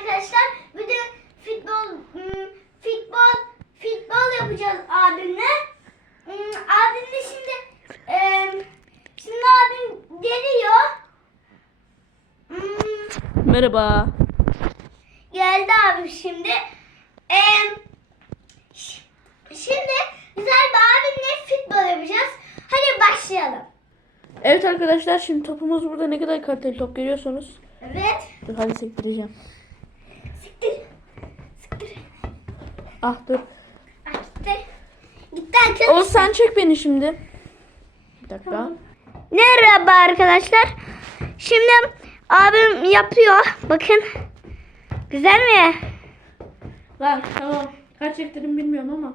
arkadaşlar. Bir de futbol hmm, futbol futbol yapacağız abimle. Hmm, Abim de şimdi şimdi abim geliyor. Hmm, Merhaba. geldi abim şimdi. Şimdi güzel bir abimle futbol yapacağız. Hadi başlayalım. Evet arkadaşlar şimdi topumuz burada ne kadar kaliteli top görüyorsunuz. Evet. Dur hadi sektireceğim. Ah dur. Ah, gitti. Gitti arkadaşlar. Oğuz sen çek beni şimdi. Bir dakika. Merhaba arkadaşlar. Şimdi abim yapıyor. Bakın. Güzel mi? Lan tamam. Kaç çektirdim bilmiyorum ama.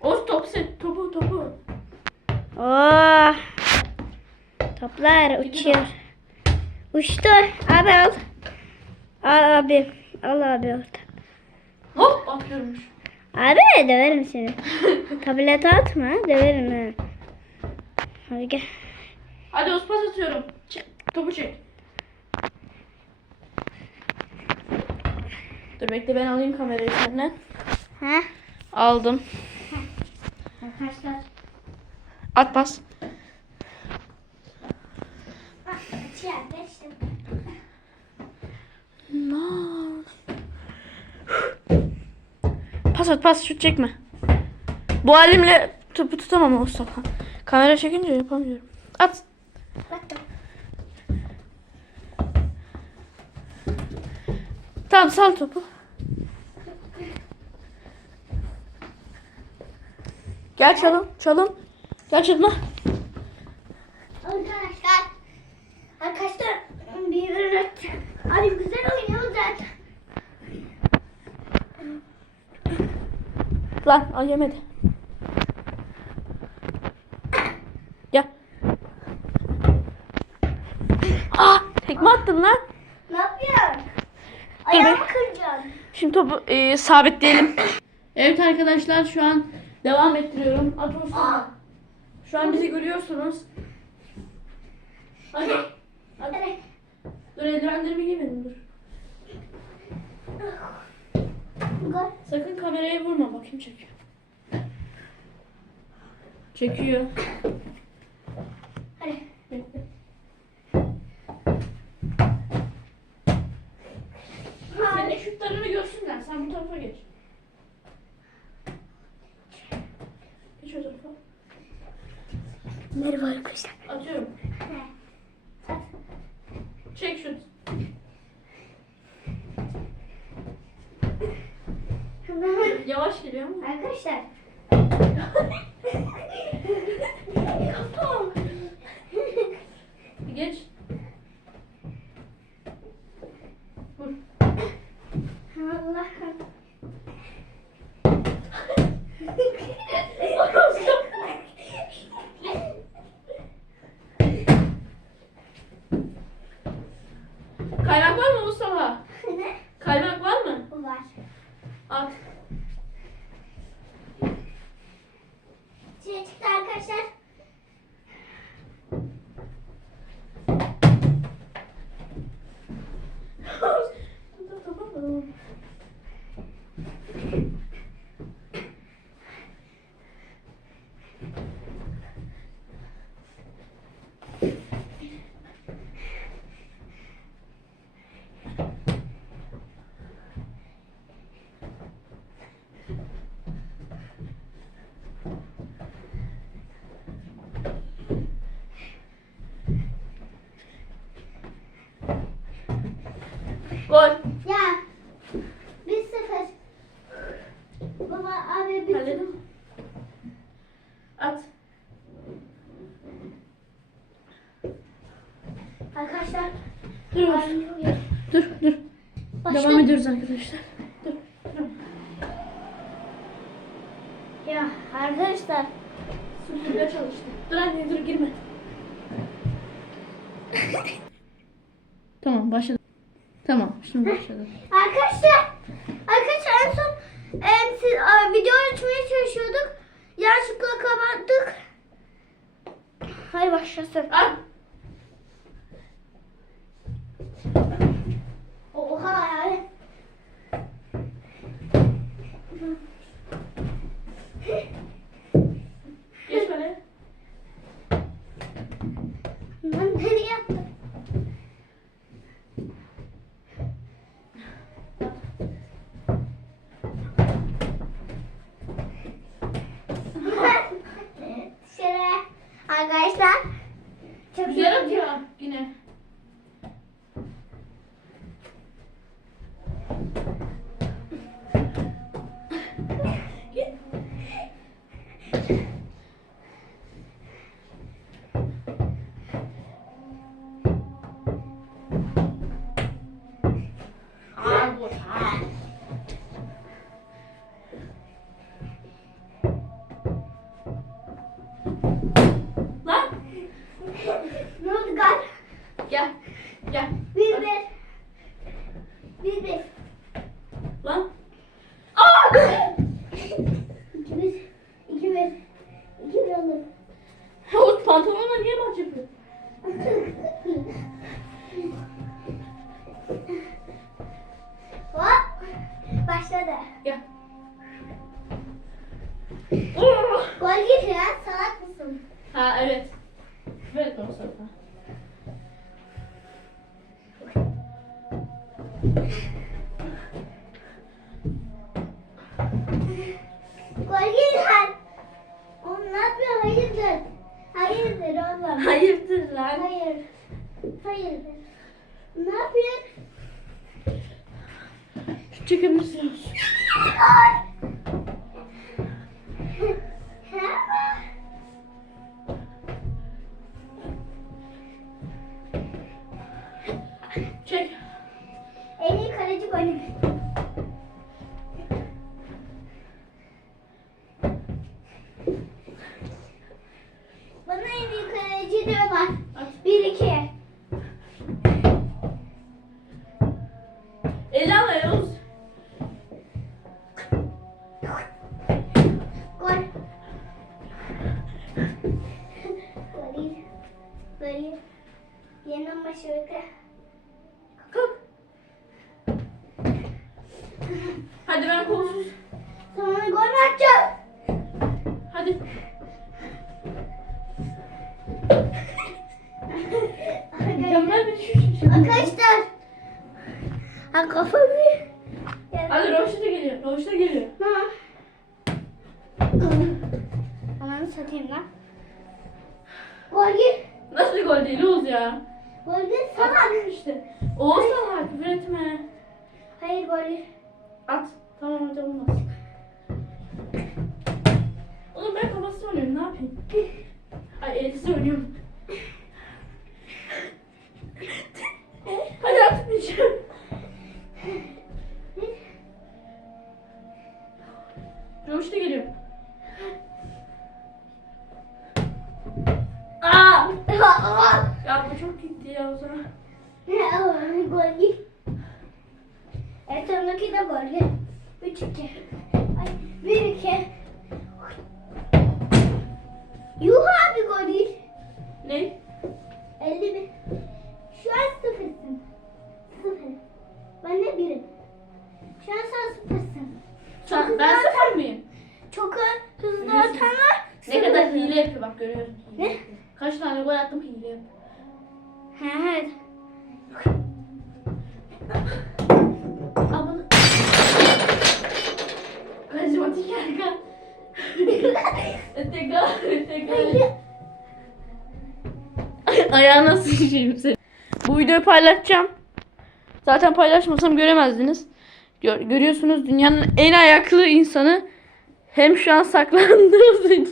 Oğuz top sek. Topu topu. Oo. Toplar uçuyor. Uçtu. Abi al. Al abi. Al abi orada. Hop atıyormuş. Abi döverim seni. Tablete atma. Döverim ha. Hadi gel. Hadi Oğuz pas atıyorum. Çek. Topu çek. Dur bekle ben alayım kamerayı senden. Ha? Aldım. Arkadaşlar. At pas. Bak açıyor geçtim. Pas at pas şut çekme. Bu halimle topu tutamam Mustafa. Kamera çekince yapamıyorum. At. Baktım. Tamam sal topu. Gel çalım çalım. Gel çalım. Arkadaşlar. Arkadaşlar bir öğret. Abi güzel oynuyor zaten. Lan ay yemedi. Gel. Ah tekme attın lan. Ne yapıyorsun? Ayağımı kıracaksın. Şimdi topu e, sabitleyelim. Evet arkadaşlar şu an devam ettiriyorum. At Mustafa. Şu an bizi görüyorsunuz. Hadi. Hadi. Hadi. Dur eldivenlerimi giymedim dur. Gol. Sakın kameraya vurma bakayım çekiyor. Çekiyor. Hadi. Senin şutlarını görsünler. Sen bu tarafa geç. Geç o tarafa. Merhaba arkadaşlar. Atıyorum. Çek şut. Yavaş geliyor ama. Arkadaşlar. Kafam. Geç. Gol. Ya. Bir sıfır. Baba abi bir Hadi. At. Arkadaşlar. Dur. iyi. Dur dur. Başla. Devam ediyoruz arkadaşlar. Dur. dur. Ya arkadaşlar. Süpürge çalıştı. Dur anne dur girme. tamam başladı. Şimdi başladı. Arkadaşlar, arkadaşlar en son e, siz, a, video açmaya çalışıyorduk. Yanlışlıkla kapattık. Hadi başlasın. Al. Oha yani. 茶。Git ya. Salak mısın? ha evet. Küfür etme git lan. Oğlum ne yapıyor? Hayırdır? Hayırdır oğlum. Hayırdır lan? Hayır. Hayırdır. Ne yapıyorsun? Şu çekebilirsiniz. Çek. İyi kaleci benim. Ha kafam bir. Hadi Roşa da geliyor. Roşa da geliyor. Ha. Ananı satayım lan. Gol gir. Nasıl bir gol değil Oğuz ya? Gol gir salak. İşte. Oğuz salak. Küfür etme. Hayır gol gir. At. Tamam hadi olmaz. Oğlum ben kafasız oynuyorum. Ne yapayım? Ay elsiz oynuyorum. En sondaki de gir. 3 2. Ay 1 2. Yuh abi gol gir. Ne? 51. Şu an sıfırsın. Sıfır. Ben de birim. Şu an sen sıfırsın. Sen, ben sıfır mıyım? Çok hızlı atanlar Ne kadar hile yapıyor bak görüyorsun. Ne? Kaç tane gol attım hile yapıyor. Evet. Aa Karizmatik Erkan. Tekrar, tekrar. Ayağına sıçayım seni. Bu videoyu paylaşacağım. Zaten paylaşmasam göremezdiniz. Gör- görüyorsunuz dünyanın en ayaklı insanı hem şu an saklandığımız için.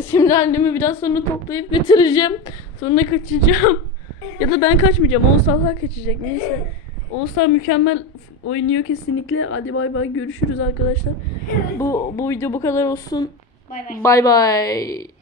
Şimdi annemi biraz sonra toplayıp götüreceğim. Sonra kaçacağım. Ya da ben kaçmayacağım. Oğuzhan kaçacak. Neyse. Oğuzhan mükemmel oynuyor kesinlikle. Hadi bay bay. Görüşürüz arkadaşlar. Bu, bu video bu kadar olsun. Bay bay. Bay bay.